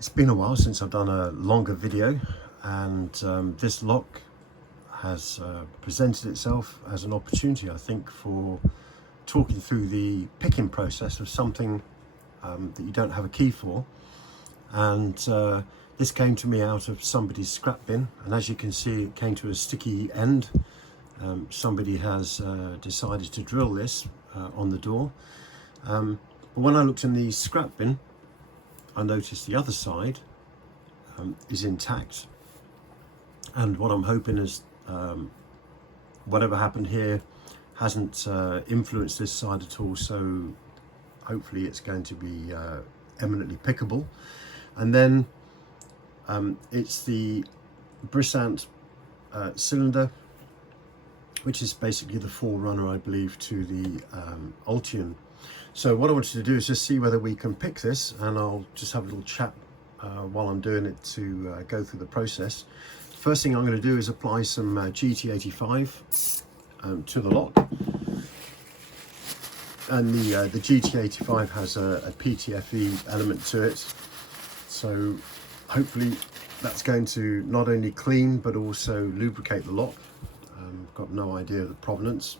It's been a while since I've done a longer video, and this lock has presented itself as an opportunity, I think, for talking through the picking process of something that you don't have a key for. And this came to me out of somebody's scrap bin, and as you can see, it came to a sticky end. Somebody has decided to drill this on the door, but when I looked in the scrap bin, I noticed the other side is intact, and what I'm hoping is whatever happened here hasn't influenced this side at all, so hopefully it's going to be eminently pickable. And then it's the Brisant cylinder, which is basically the forerunner, I believe, to the Ultion. So what I wanted to do is just see whether we can pick this, and I'll just have a little chat while I'm doing it to go through the process. First thing I'm going to do is apply some GT85 to the lock, and the GT85 has a PTFE element to it, so hopefully that's going to not only clean but also lubricate the lock. Got no idea of the provenance,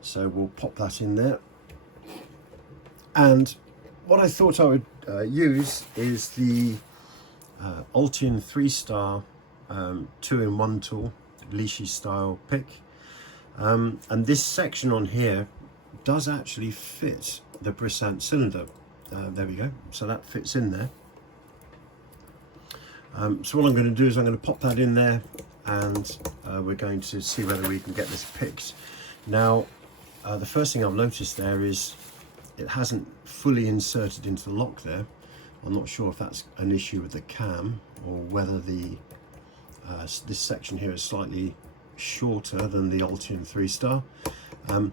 so we'll pop that in there. And what I thought I would use is the Ultion 3-star 2-in-1 tool, Lishi style pick. And this section on here does actually fit the Brisant cylinder. There we go, so that fits in there. So what I'm going to do is I'm going to pop that in there, and we're going to see whether we can get this picked. Now, the first thing I've noticed there is it hasn't fully inserted into the lock there. I'm not sure if that's an issue with the cam, or whether the this section here is slightly shorter than the Ultion 3-star. But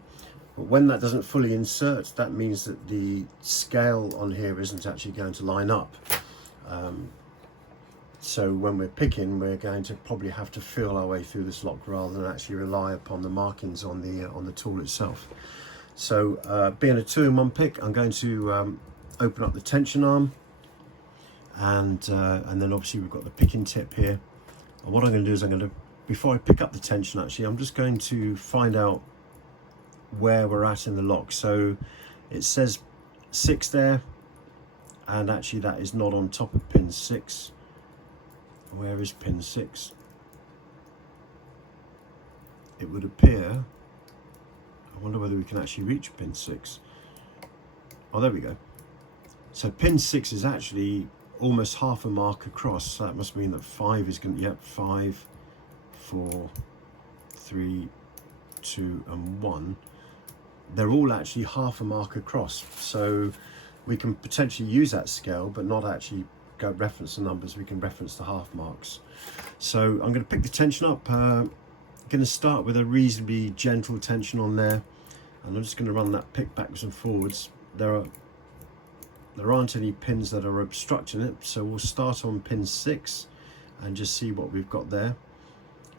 when that doesn't fully insert, that means that the scale on here isn't actually going to line up. So when we're picking, we're going to probably have to feel our way through this lock rather than actually rely upon the markings on the tool itself. So being a 2-in-1 pick, I'm going to open up the tension arm, and then obviously we've got the picking tip here. And what I'm going to do is before I pick up the tension, actually, I'm just going to find out where we're at in the lock. So it says 6 there, and actually that is not on top of pin 6. Where is pin 6? It would appear, I wonder whether we can actually reach pin 6. Oh, there we go. So pin 6 is actually almost half a mark across, so that must mean that 5 is going to, yep, 5, 4, 3, 2 and 1. They're all actually half a mark across, so we can potentially use that scale but not actually go reference the numbers. We can reference the half marks. So I'm going to pick the tension up. Going to start with a reasonably gentle tension on there, and I'm just going to run that pick backwards and forwards. There aren't any pins that are obstructing it, so we'll start on pin 6 and just see what we've got there.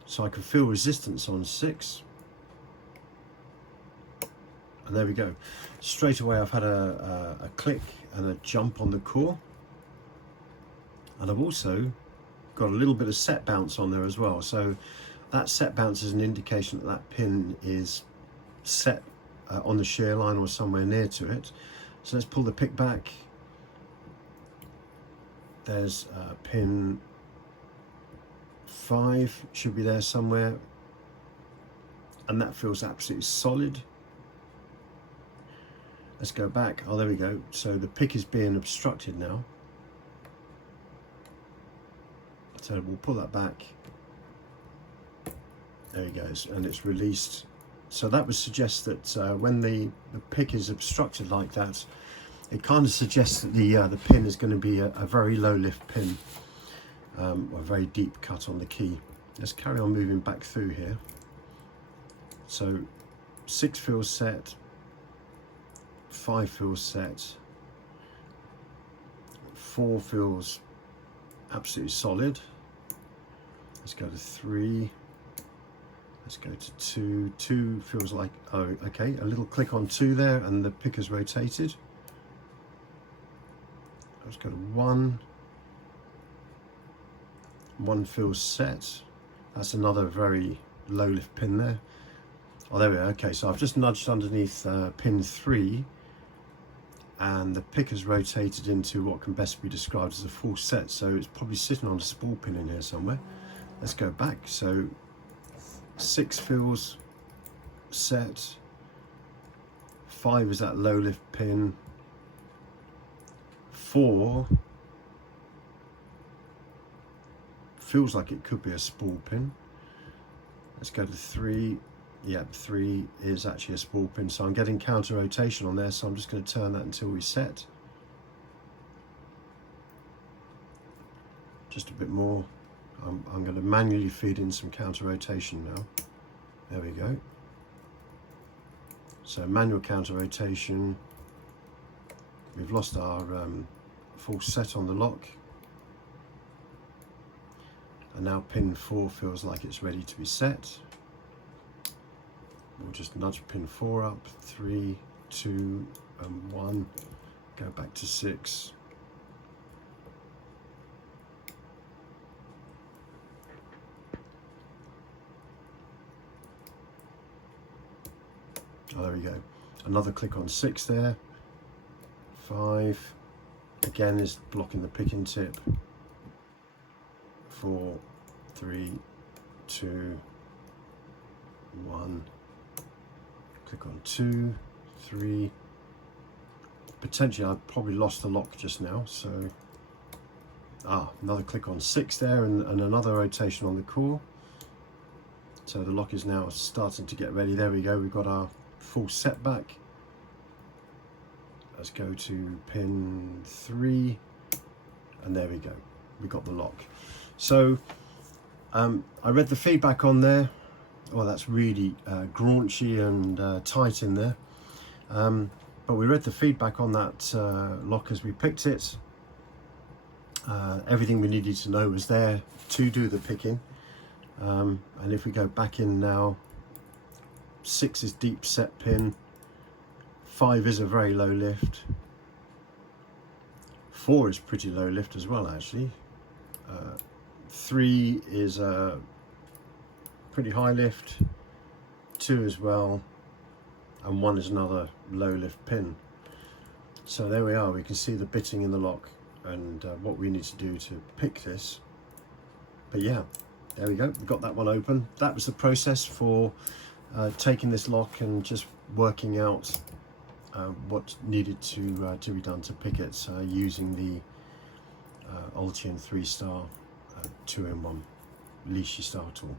So I can feel resistance on 6, and there we go. Straight away I've had a click and a jump on the core, and I've also got a little bit of set bounce on there as well. So that set bounce is an indication that that pin is set on the shear line or somewhere near to it. So let's pull the pick back. There's pin 5, should be there somewhere, and that feels absolutely solid. Let's go back. Oh, there we go. So the pick is being obstructed now. So we'll pull that back. There he goes, and it's released. So that would suggest that when the pick is obstructed like that, it kind of suggests that the pin is going to be a very low lift pin, or a very deep cut on the key. Let's carry on moving back through here. So 6 feels set, 5 feels set, 4 feels absolutely solid. Let's go to 3. Let's go to 2. 2 feels like, oh, okay, a little click on 2 there, and the pick is rotated. Let's go to 1. one feels set. That's another very low lift pin there. Oh, there we go. Okay, so I've just nudged underneath pin 3, and the pick has rotated into what can best be described as a full set, so it's probably sitting on a spool pin in here somewhere. Let's go back. So 6 feels set, 5 is that low lift pin, 4 feels like it could be a spool pin. Let's go to 3. Yep, 3 is actually a spool pin, so I'm getting counter rotation on there, so I'm just going to turn that until we set. Just a bit more. I'm going to manually feed in some counter rotation now. There we go. So manual counter rotation. We've lost our full set on the lock. And now pin 4 feels like it's ready to be set. We'll just nudge pin 4 up, 3, 2, and 1. Go back to 6. Oh, there we go. Another click on 6 there. 5. Again is blocking the picking tip. 4, 3, 2, 1. Click on 2, 3. Potentially I've probably lost the lock just now, so another click on 6 there, and another rotation on the core. So the lock is now starting to get ready. There we go, we've got our full set back. Let's go to pin 3, and there we go, we got the lock. So I read the feedback on there. Well, that's really graunchy and tight in there, but we read the feedback on that lock as we picked it. Everything we needed to know was there to do the picking, and if we go back in now, 6 is deep set pin, 5 is a very low lift, 4 is pretty low lift as well actually, 3 is a pretty high lift, 2 as well, and 1 is another low lift pin. So there we are, we can see the bitting in the lock and what we need to do to pick this. But yeah, there we go, we got that one open. That was the process for taking this lock and just working out what needed to be done to pick it, using the Ultion 3-star 2-in-1 Lishi style tool.